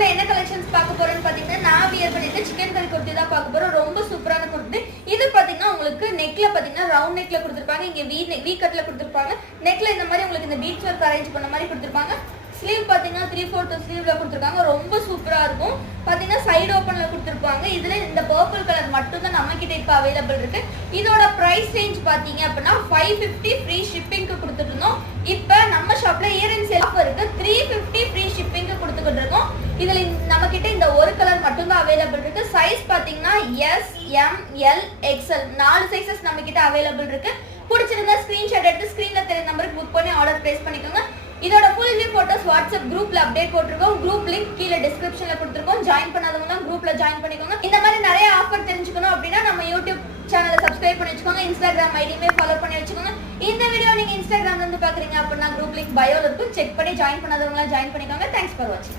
ஷாப்ல என்ன கலெக்ஷன்ஸ் பார்க்க போறோம்னு பாத்தீங்கன்னா நான் வியர் பண்ணிட்டு சிக்கன் கறி குர்த்தி தான் பார்க்க போறோம். ரொம்ப சூப்பரான குர்த்தி. இது பாத்தீங்கன்னா உங்களுக்கு நெக்ல பாத்தீங்கன்னா ரவுண்ட் நெக்ல கொடுத்திருப்பாங்க. இங்க வி கட்ல கொடுத்திருப்பாங்க. நெக்ல இந்த மாதிரி உங்களுக்கு இந்த பீட்ஸ் ஒர்க் அரேஞ்ச் பண்ண மாதிரி கொடுத்திருப்பாங்க. ஸ்லீவ் பாத்தீங்கன்னா 3/4 ஸ்லீவ்ல கொடுத்திருக்காங்க. ரொம்ப சூப்பரா இருக்கும். பாத்தீங்கன்னா சைடு ஓபன்ல கொடுத்திருப்பாங்க. இதுல இந்த பர்பிள் கலர் மட்டும் தான் நம்ம கிட்ட இப்ப அவைலபிள் இருக்கு. இதோட பிரைஸ் ரேஞ்ச் பாத்தீங்க அப்படின்னா 550 ஃப்ரீ ஷிப்பிங்க்கு கொடுத்துட்டு இருந்தோம். இப்ப நம்ம ஷாப்ல இயர் அண்ட் சேல் ஆஃபர் இருக்கு. 350 ஃப்ரீ ஷிப்பிங்க்கு கொடுத்துக்கிட்டு இருக்கோம். இதுல நம்ம கிட்ட இந்த ஒரு கலர் மட்டும் தான் அவைலபிள் இருக்கு. சைஸ் பாத்தீங்கன்னா S, M, L, XL 4 sizes நம்ம கிட்ட அவைலபிள் இருக்கு. பிடிச்சிருந்தா ஸ்கிரீன்ஷாட் எடுத்து ஸ்கிரீன்ல தெரிய நம்பருக்கு புக் பண்ணி ஆர்டர் பிளேஸ் பண்ணிக்கோங்க. இதோட ஃபுல் வியூ போட்டோஸ் வாட்ஸ்அப் குரூப்ல அப்டேட் போட்டுருக்கோம். குரூப் லிங்க் கீழே டிஸ்கிரிப்ஷன்ல கொடுத்துருக்கோம். ஜாயின் பண்ணாதவங்க குரூப்ல ஜாயின் பண்ணிக்கோங்க. இந்த மாதிரி நிறைய ஆஃபர் தெரிஞ்சுக்கணும் அப்படின்னா நம்ம யூடியூப் சேனலை சப்ஸ்கிரைப் பண்ணி வச்சுக்கோங்க. இன்ஸ்டாகிராம் ஐடியுமே ஃபாலோ பண்ணி வச்சுக்கோங்க. இந்த வீடியோ நீங்க இன்ஸ்டாகிராம்ல இருந்து பாக்குறீங்க அப்படின்னா குரூப் லிங்க் பயோல இருக்கும். செக் பண்ணி ஜாயின் பண்ணாதவங்க ஜாயின் பண்ணிக்கோங்க. தேங்க்ஸ் ஃபார் வாட்சிங்.